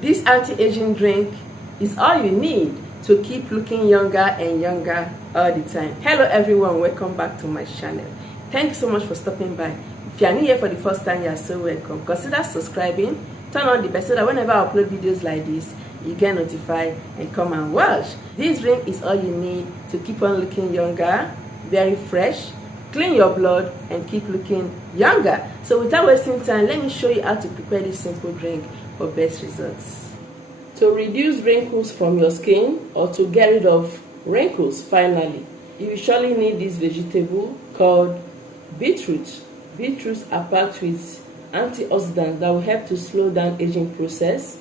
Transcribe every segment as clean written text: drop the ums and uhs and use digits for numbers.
This anti-aging drink is all you need to keep looking younger and younger all the time. Hello everyone, welcome back to my channel. Thank you so much for stopping by. If you are new here for the first time, you are so welcome. Consider subscribing, turn on the bell so that whenever I upload videos like this, you get notified and come and watch. This drink is all you need to keep on looking younger, very fresh, clean your blood and keep looking younger. So without wasting time, let me show you how to prepare this simple drink for best results. To reduce wrinkles from your skin or to get rid of wrinkles finally, you will surely need this vegetable called beetroot. Beetroots are packed with antioxidants that will help to slow down aging process,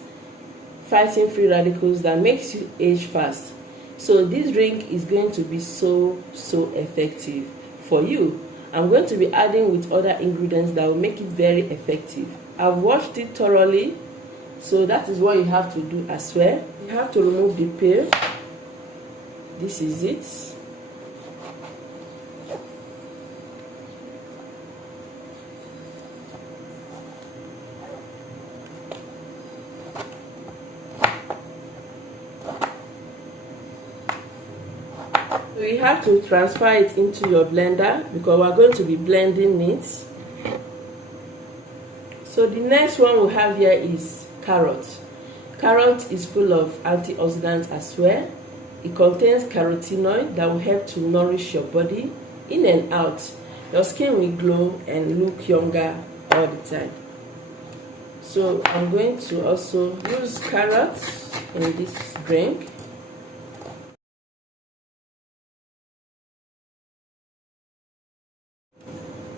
fighting free radicals that makes you age fast. So this drink is going to be so effective for you. I'm going to be adding with other ingredients that will make it very effective. I've washed it thoroughly, so that is what you have to do as well. You have to remove the peel. This is it. So you have to transfer it into your blender because we're going to be blending it. So the next one we have here is carrot. Carrot is full of antioxidants as well. It contains carotenoid that will help to nourish your body in and out. Your skin will glow and look younger all the time. So I'm going to also use carrots in this drink.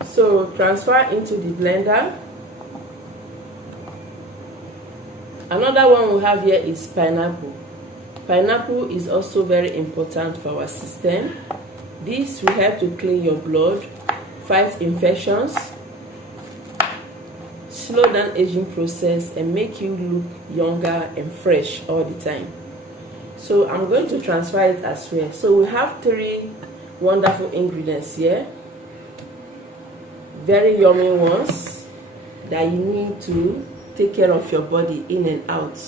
So transfer into the blender. Another one we have here is pineapple. Pineapple is also very important for our system. This will help to clean your blood, fight infections, slow down aging process and make you look younger and fresh all the time. So I'm going to transfer it as well. So we have 3 wonderful ingredients here. Very yummy ones that you need to take care of your body in and out.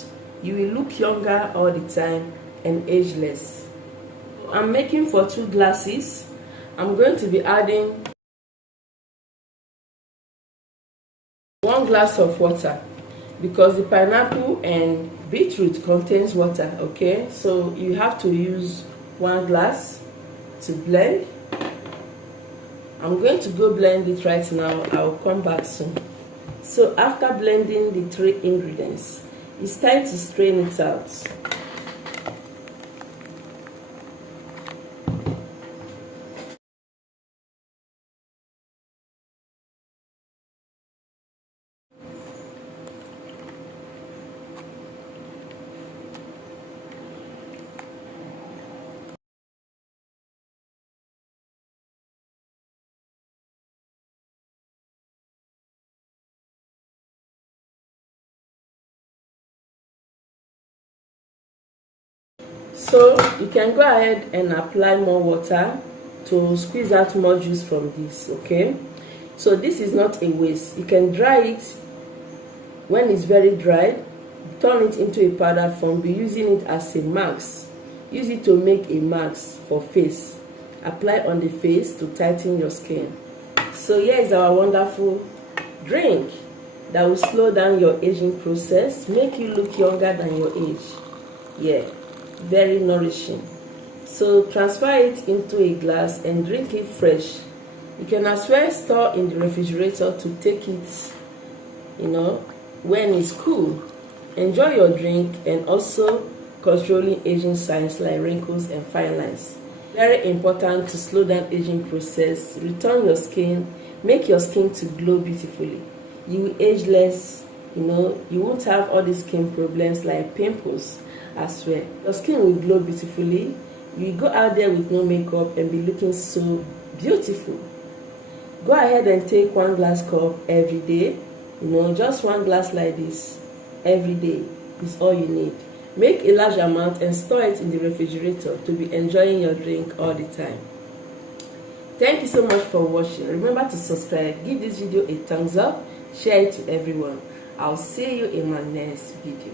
You will look younger all the time and ageless. I'm making for 2 glasses. I'm going to be adding 1 glass of water because the pineapple and beetroot contains water, okay? So you have to use 1 glass to blend. I'm going to go blend it right now. I'll come back soon. So after blending the 3 ingredients, it's time to strain it out. So you can go ahead and apply more water to squeeze out more juice from this, okay? So this is not a waste. You can dry it when it's very dry, turn it into a powder form, be using it as a mask. Use it to make a mask for face. Apply on the face to tighten your skin. So here is our wonderful drink that will slow down your aging process, make you look younger than your age. Yeah. Very nourishing. So transfer it into a glass and drink it fresh. You can as well store in the refrigerator to take it, when it's cool. Enjoy your drink and also controlling aging signs like wrinkles and fine lines. Very important to slow down aging process, return your skin, make your skin to glow beautifully. You will age less, you won't have all these skin problems like pimples as well. Your skin will glow beautifully. You go out there with no makeup and be looking so beautiful. Go ahead and take 1 glass cup every day. Just 1 glass like this every day is all you need. Make a large amount and store it in the refrigerator to be enjoying your drink all the time. Thank you so much for watching. Remember to subscribe, give this video a thumbs up, share it to everyone. I'll see you in my next video.